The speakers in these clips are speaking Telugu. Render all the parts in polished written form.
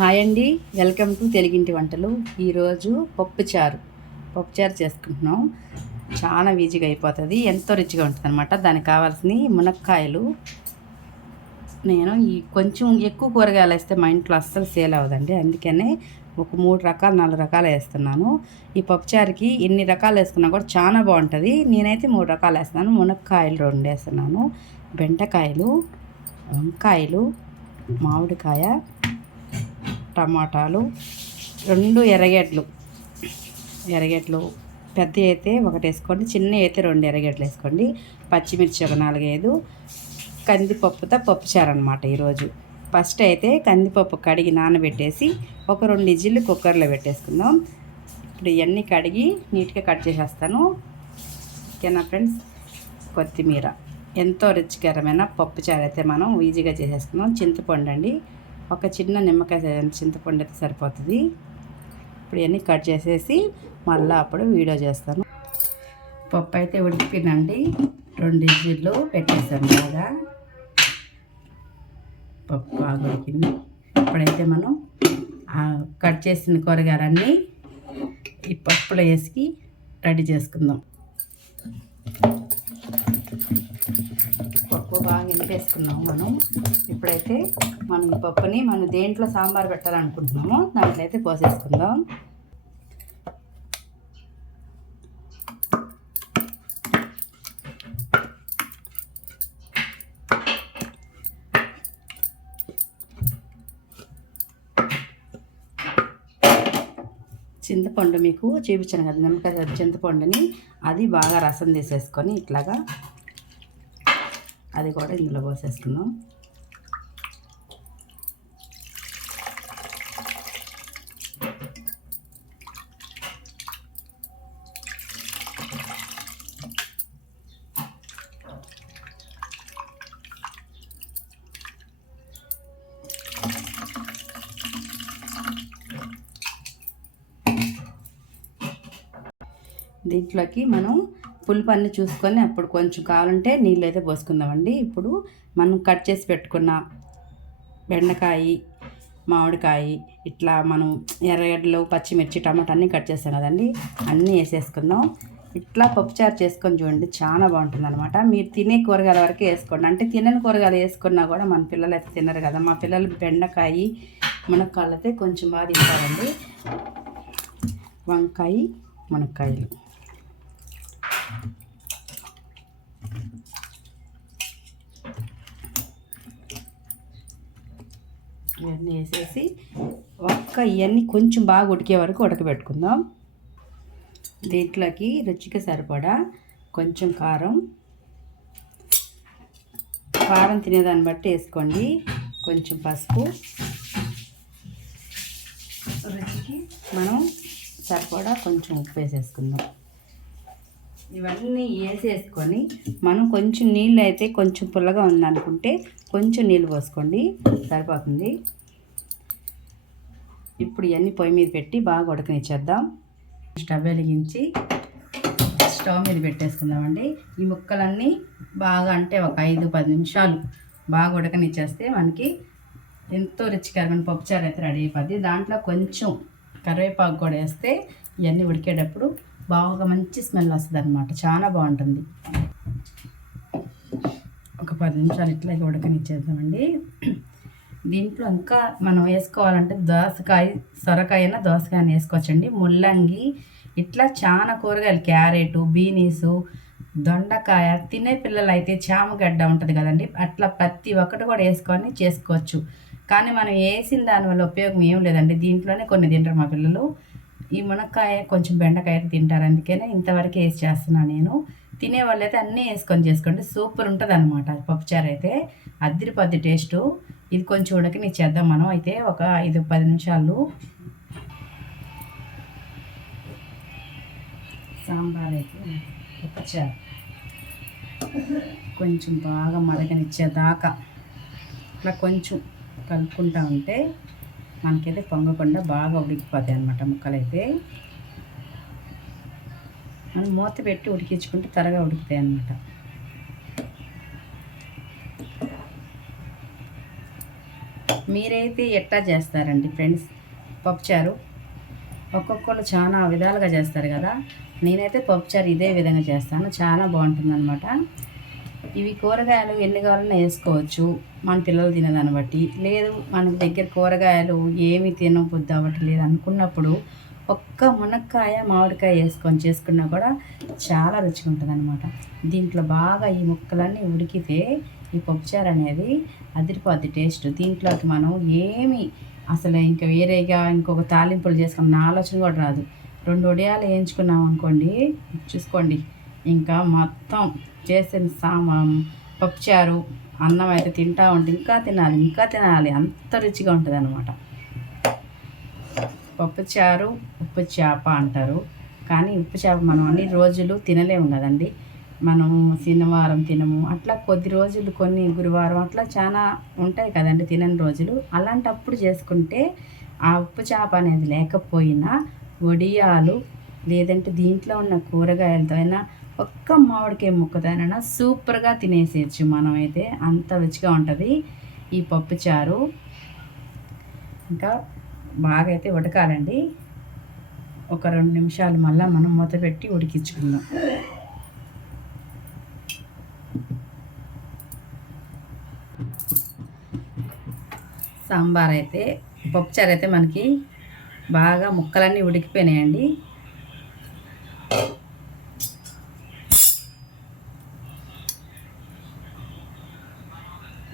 హాయ్ అండి, వెల్కమ్ టు తెలుగింటి వంటలు. ఈరోజు పప్పుచారు చేసుకుంటున్నాం. చాలా ఈజీగా అయిపోతుంది, ఎంతో రుచిగా ఉంటుంది అనమాట. దానికి కావాల్సిన మునక్కాయలు. నేను కొంచెం ఎక్కువ కూరగాయలు వేస్తే మా ఇంట్లో అస్సలు సేల్ అవ్వదండి, అందుకనే ఒక 4 రకాలు వేస్తున్నాను. ఈ పప్పుచారుకి ఎన్ని రకాలు వేసుకున్నా కూడా చాలా బాగుంటుంది. నేనైతే 3 రకాలు వేస్తున్నాను. మునక్కాయలు 2 వేస్తున్నాను, బెండకాయలు, వంకాయలు, మామిడికాయ, టమాటాలు, 2 ఎర్రగడ్డలు పెద్ద అయితే 1 వేసుకోండి, చిన్న అయితే 2 ఎర్రగడ్డలు వేసుకోండి, పచ్చిమిర్చి ఒక 4-5, కందిపప్పుతో పప్పుచారు అనమాట. ఈరోజు ఫస్ట్ అయితే కందిపప్పు కడిగి నానబెట్టేసి ఒక 2 విజిల్లు కుక్కర్లో పెట్టేసుకుందాం. ఇప్పుడు ఇవన్నీ కడిగి నీట్గా కట్ చేసేస్తాను. ఓకేనా ఫ్రెండ్స్? కొత్తిమీర, ఎంతో రుచికరమైన పప్పుచారు అయితే మనం ఈజీగా చేసేసుకుందాం. చింతపండు అండి, ఒక చిన్న నిమ్మకాయ చింతపండు అయితే సరిపోతుంది. ఇప్పుడు ఇవన్నీ కట్ చేసేసి మళ్ళీ అప్పుడు వీడియో చేస్తాను. పప్పు అయితే ఉడికిపోయిందండి, 2 విజిల్లు పెట్టేసాను. బాగా పప్పు బాగా ఉడికింది. ఇప్పుడైతే మనం కట్ చేసిన కూరగాయలన్నీ ఈ పప్పులో వేసి రెడీ చేసుకుందాం. పప్పు బాగా నింపేసుకున్నాము మనం. ఇప్పుడైతే మనం ఈ పప్పుని మనం దేంట్లో సాంబార్ పెట్టాలనుకుంటున్నామో దాంట్లో అయితే పోసేసుకుందాం. చింతపండు మీకు చూపించాను కదా, నిమ్మకాయ చింతపండుని, అది బాగా రసం తీసేసుకొని ఇట్లాగా అది కూడా ఇందులో పోసేసుకుందాం. దీంట్లోకి మనం పులుపు అన్నీ చూసుకొని అప్పుడు కొంచెం కావాలంటే నీళ్ళు అయితే పోసుకుందామండి. ఇప్పుడు మనం కట్ చేసి పెట్టుకున్న బెండకాయ, మామిడికాయ, ఇట్లా మనం ఎర్రగడ్డలు, పచ్చిమిర్చి, టమాటా అన్నీ కట్ చేస్తాం కదండి, అన్నీ వేసేసుకుందాం. ఇట్లా పప్పుచారు చేసుకొని చూడండి, చాలా బాగుంటుంది అనమాట. మీరు తినే కూరగాయల వరకే వేసుకోండి, అంటే తినని కూరగాయలు వేసుకున్నా కూడా మన పిల్లలు అయితే తినరు కదా. మా పిల్లలు బెండకాయ, మునక్కాయలు అయితే కొంచెం బాగా తింటారండి. వంకాయ, మునక్కాయలు ఇవన్నీ వేసేసి ఇవన్నీ కొంచెం బాగా ఉడికే వరకు ఉడకబెట్టుకుందాం. దీంట్లోకి రుచికి సరిపడా కొంచెం కారం తినేదాన్ని బట్టి వేసుకోండి, కొంచెం పసుపు, రుచికి మనం సరిపడా కొంచెం ఉప్పు వేసేసుకుందాం. ఇవన్నీ వేసేసుకొని మనం కొంచెం నీళ్ళు అయితే కొంచెం పుల్లగా ఉందనుకుంటే కొంచెం నీళ్ళు పోసుకోండి, సరిపోతుంది. ఇప్పుడు ఇవన్నీ పొయ్యి మీద పెట్టి బాగా ఉడకనిచ్చేద్దాం. స్టవ్ వెలిగించి స్టవ్ మీద పెట్టేసుకుందామండి. ఈ ముక్కలన్నీ బాగా అంటే ఒక 5-10 నిమిషాలు బాగా ఉడకనిచ్చేస్తే మనకి ఎంతో రుచికరమైన పప్పుచారు అయితే రెడీ అయిపోద్ది. దాంట్లో కొంచెం కరివేపాకు కూడా వేస్తే ఇవన్నీ ఉడికేటప్పుడు బాగా మంచి స్మెల్ వస్తుంది అనమాట, చాలా బాగుంటుంది. ఒక 10 నిమిషాలు ఇట్లా ఉడకనిచ్చేద్దామండి. దీంట్లో ఇంకా మనం వేసుకోవాలంటే దోసకాయ, సొరకాయ అయినా దోసకాయ అని వేసుకోవచ్చండి, ముల్లంగి, ఇట్లా చాలా కూరగాయలు, క్యారెట్, బీనీసు, దొండకాయ, తినే పిల్లలు అయితే చామగడ్డ ఉంటుంది కదండి, అట్లా ప్రతి ఒక్కటి కూడా వేసుకొని చేసుకోవచ్చు. కానీ మనం వేసిన దానివల్ల ఉపయోగం ఏం లేదండి, దీంట్లోనే కొన్ని తింటారు మా పిల్లలు. ఈ మునక్కాయ, కొంచెం బెండకాయ తింటారు, అందుకనే ఇంతవరకు వేసి చేస్తున్నాను నేను. తినేవాళ్ళు అయితే అన్నీ వేసుకొని చేసుకోండి, సూపర్ ఉంటుంది అనమాట పప్పుచారు అయితే, అదిరిపోద్ది టేస్టు. ఇది కొంచెం ఉడకనిచ్చేద్దాం మనం అయితే ఒక 5-10 నిమిషాలు. సాంబార్ అయితే పప్పుచారు కొంచెం బాగా మరగనిచ్చేదాకా ఇట్లా కొంచెం కలుపుకుంటూ ఉంటే మనకైతే పొంగకుండా బాగా ఉడికిపోతాయి అన్నమాట ముక్కలైతే. మనం మూత పెట్టి ఉడికించుకుంటే త్వరగా ఉడుకుతాయి అన్నమాట. మీరైతే ఎట్లా చేస్తారండి ఫ్రెండ్స్ పప్పుచారు? ఒక్కొక్కరు చాలా విధాలుగా చేస్తారు కదా. నేనైతే పప్పుచారు ఇదే విధంగా చేస్తాను, చాలా బాగుంటుందన్నమాట. ఇవి కూరగాయలు ఎన్ని కావాలన్నా వేసుకోవచ్చు మన పిల్లలు తినేదాన్ని బట్టి. లేదు మన దగ్గర కూరగాయలు ఏమి తినబుద్ధి అవ్వట్లేదు అనుకున్నప్పుడు ఒక్క మునక్కాయ మామిడికాయ వేసుకొని చేసుకున్నా కూడా చాలా రుచిగా ఉంటుంది అనమాట. దీంట్లో బాగా ఈ ముక్కలన్నీ ఉడికితే ఈ పప్పుచారు అనేది అదిరిపోద్ది టేస్ట్. దీంట్లోకి మనం ఏమి అసలు ఇంకా వేరేగా ఇంకొక తాలింపులు చేసుకున్న ఆలోచన కూడా రాదు. 2 వడియాలు వేయించుకున్నాం అనుకోండి, చూసుకోండి ఇంకా మొత్తం చేసిన పప్పుచారు అన్నం అయితే తింటా ఉంటే ఇంకా తినాలి ఇంకా తినాలి, అంత రుచిగా ఉంటుంది అనమాట. పప్పుచారు ఉప్పు చేప అంటారు, కానీ ఉప్పు చేప మనం అన్ని రోజులు తినలేము కదండి. మనం శనివారం తినము, అట్లా కొద్ది రోజులు కొన్ని గురువారం అట్లా చాలా ఉంటాయి కదండి తినని రోజులు. అలాంటప్పుడు చేసుకుంటే ఆ ఉప్పు చేప అనేది లేకపోయినా వడియాలు లేదంటే దీంట్లో ఉన్న కూరగాయలతో అయినా ఒక్క మామిడికాయ ముక్కతోనైనా సూపర్గా తినేసేయచ్చు మనమైతే, అంత రుచిగా ఉంటుంది ఈ పప్పుచారు. ఇంకా బాగా అయితే ఉడకాలండి. ఒక 2 నిమిషాలు మళ్ళీ మనం మూత పెట్టి ఉడికించుకుందాం. సాంబార్ అయితే పప్పుచారు అయితే మనకి బాగా ముక్కలన్నీ ఉడికిపోయినాయండి.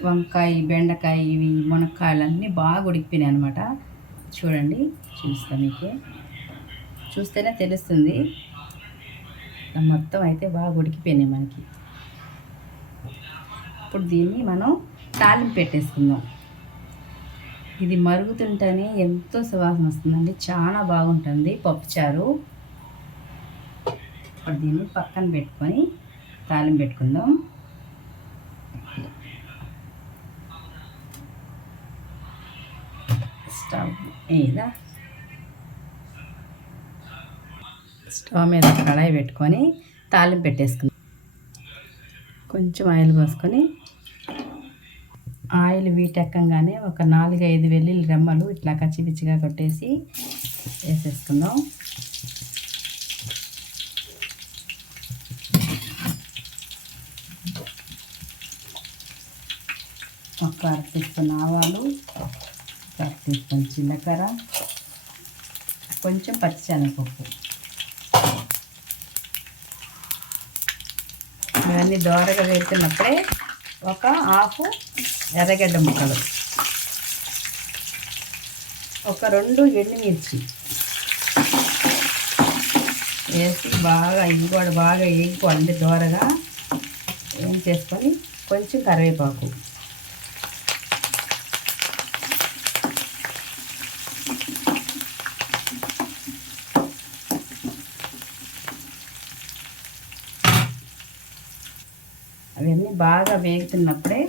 వంకాయ బెండకాయ ఇవి మునక్కాయలన్నీ బాగా ఉడికిపోయినాయి అనమాట. చూడండి, చూస్తా మీకు చూస్తేనే తెలుస్తుంది. మొత్తం అయితే బాగా ఉడికిపోయినాయి మనకి. ఇప్పుడు దీన్ని మనం తాలింపు పెట్టేసుకుందాం. ఇది మరుగుతుంటేనే ఎంతో సువాసన వస్తుందండి, చాలా బాగుంటుంది పప్పుచారు. ఇప్పుడు దీన్ని పక్కన పెట్టుకొని తాలింపు పెట్టుకుందాం. స్టవ్ మీద కడాయి పెట్టుకొని తాలింపు పెట్టేసుకుందాం. కొంచెం ఆయిల్ పోసుకొని ఆయిల్ వీటెక్కంగానే ఒక 4-5 వెల్లుల్లి రెమ్మలు ఇట్లా కచ్చిపిచ్చిగా కొట్టేసి వేసేసుకుందాం. ఒక 1/2 టీ స్పూన్ ఆవాలు, 1/2 టీ స్పూన్ జీలకర్ర, కొంచెం పచ్చిశనగపప్పు. ఇవన్నీ దోరగా వేస్తున్నప్పుడే ఒక 1/2 ఎర్రగడ్డ ముక్కలు, ఒక 2 ఎండుమిర్చి వేసి బాగా ఇవి కూడా బాగా వేగిపోవాలి దోరగా. ఏం చేసుకొని కొంచెం కరివేపాకు, అవన్నీ బాగా వేగుతున్నప్పుడే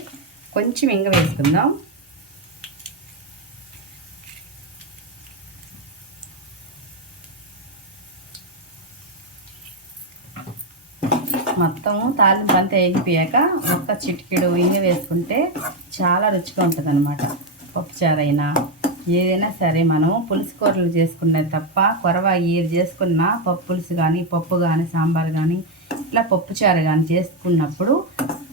కొంచెం ఇంగ వేసుకుందాం. మొత్తము తాలింపు అంతా వేగిపోయాక ఒక్క చిటికెడు ఇంగ వేసుకుంటే చాలా రుచిగా ఉంటుంది అనమాట. పప్పుచారు అయినా ఏదైనా సరే మనం పులుసు కూరలు చేసుకున్నది తప్ప కొరవ ఏది చేసుకున్నా పప్పు పులుసు కానీ పప్పు కానీ సాంబార్ కానీ ఇట్లా పప్పుచారు కానీ చేసుకున్నప్పుడు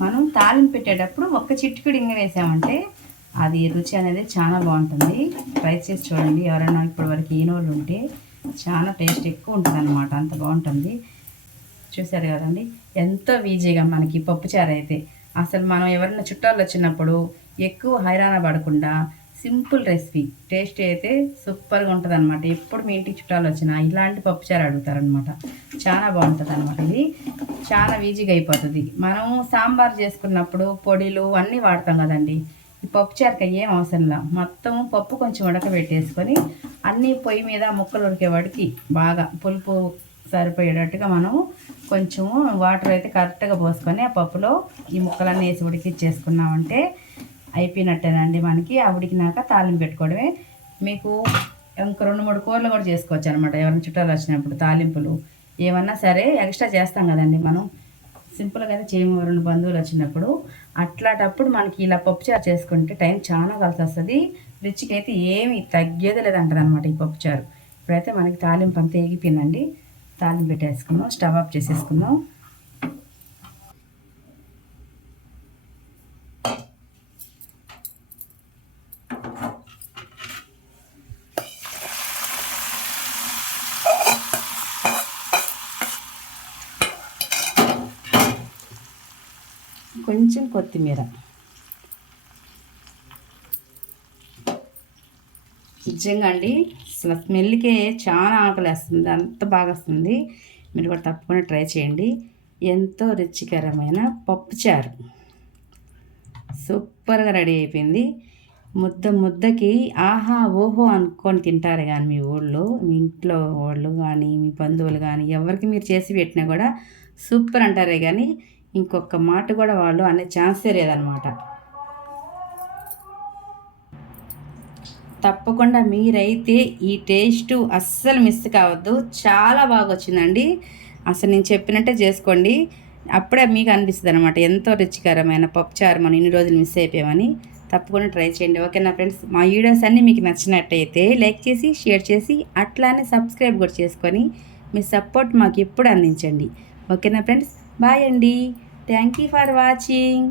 మనం తాలింపు పెట్టేటప్పుడు ఒక్క చిటికెడు ఇంగ వేసామంటే అది రుచి అనేది చాలా బాగుంటుంది. ట్రై చేసి చూడండి, ఎవరైనా ఇప్పటివరకు ఈనోళ్ళు ఉంటే చాలా టేస్ట్ ఎక్కువ ఉంటుంది అనమాట, అంత బాగుంటుంది. చూసారు కదండి ఎంతో ఈజీగా మనకి పప్పుచారు అయితే. అసలు మనం ఎవరైనా చుట్టాలు వచ్చినప్పుడు ఎక్కువ హైరాణ పడకుండా సింపుల్ రెసిపీ, టేస్ట్ అయితే సూపర్గా ఉంటుంది అనమాట. ఎప్పుడు మీ ఇంటికి చుట్టాలు వచ్చినా ఇలాంటి పప్పుచారు అడుగుతారనమాట, చాలా బాగుంటుంది అనమాట. ఇది చాలా ఈజీగా అయిపోతుంది. మనం సాంబార్ చేసుకున్నప్పుడు పొడిలు అన్నీ వాడతాం కదండి, ఈ పప్పుచారుకి ఏం అవసరంలా. మొత్తం పప్పు కొంచెం ఉడకబెట్టేసుకొని అన్నీ పొయ్యి మీద ముక్కలు ఉడికేవాడికి బాగా పులుపు సరిపోయేటట్టుగా మనం కొంచెము వాటర్ అయితే కరెక్ట్గా పోసుకొని ఆ పప్పులో ఈ ముక్కలన్నీ వేసి ఉడికిచ్చేసుకున్నామంటే అయిపోయినట్టేనండి మనకి. ఆ ఉడికినాక తాలింపు పెట్టుకోవడమే. మీకు ఇంక 2-3 కూరలు కూడా చేసుకోవచ్చు అనమాట. ఎవరైనా చుట్టాలు వచ్చినప్పుడు తాలింపులు ఏమన్నా సరే ఎక్స్ట్రా చేస్తాం కదండి మనం, సింపుల్గా అయితే చేయము. 2 బంధువులు వచ్చినప్పుడు అట్లాంటప్పుడు మనకి ఇలా పప్పుచారు చేసుకుంటే టైం చాలా కలిసి వస్తుంది, రుచికి అయితే ఏమి తగ్గేది లేదంటారు అనమాట ఈ పప్పుచారు. ఇప్పుడైతే మనకి తాలింపు అంతా ఎగిపోయిందండి. తాలింపు పెట్టేసుకుందాం, స్టవ్ ఆఫ్ చేసేసుకుందాం. కొంచెం కొత్తిమీర, నిజంగా అండి అసలు స్మెల్కే చాలా ఆకలేస్తుంది, అంత బాగా వస్తుంది. మీరు కూడా తప్పకుండా ట్రై చేయండి. ఎంతో రుచికరమైన పప్పుచారు సూపర్గా రెడీ అయిపోయింది. ముద్దకి ఆహా ఓహో అనుకొని తింటారు కానీ మీ ఊళ్ళో, మీ ఇంట్లో వాళ్ళు కానీ మీ బంధువులు కానీ ఎవరికి మీరు చేసి పెట్టినా కూడా సూపర్ అంటారే కానీ ఇంకొక మాట కూడా వాళ్ళు అనే ఛాన్సే లేదనమాట. తప్పకుండా మీరైతే ఈ టేస్ట్ అస్సలు మిస్ కావద్దు. చాలా బాగా వచ్చిందండి. అసలు నేను చెప్పినట్టే చేసుకోండి, అప్పుడే మీకు అనిపిస్తుంది అనమాట ఎంతో రుచికరమైన పప్పుచారు మనం ఇన్ని రోజులు మిస్ అయిపోయామని. తప్పకుండా ట్రై చేయండి. ఓకేనా ఫ్రెండ్స్, మా వీడియోస్ అన్నీ మీకు నచ్చినట్టయితే లైక్ చేసి షేర్ చేసి అట్లానే సబ్స్క్రైబ్ కూడా చేసుకొని మీ సపోర్ట్ మాకు ఎప్పుడు అందించండి. ఓకేనా ఫ్రెండ్స్, బాయ్ అండి. Thank you for watching.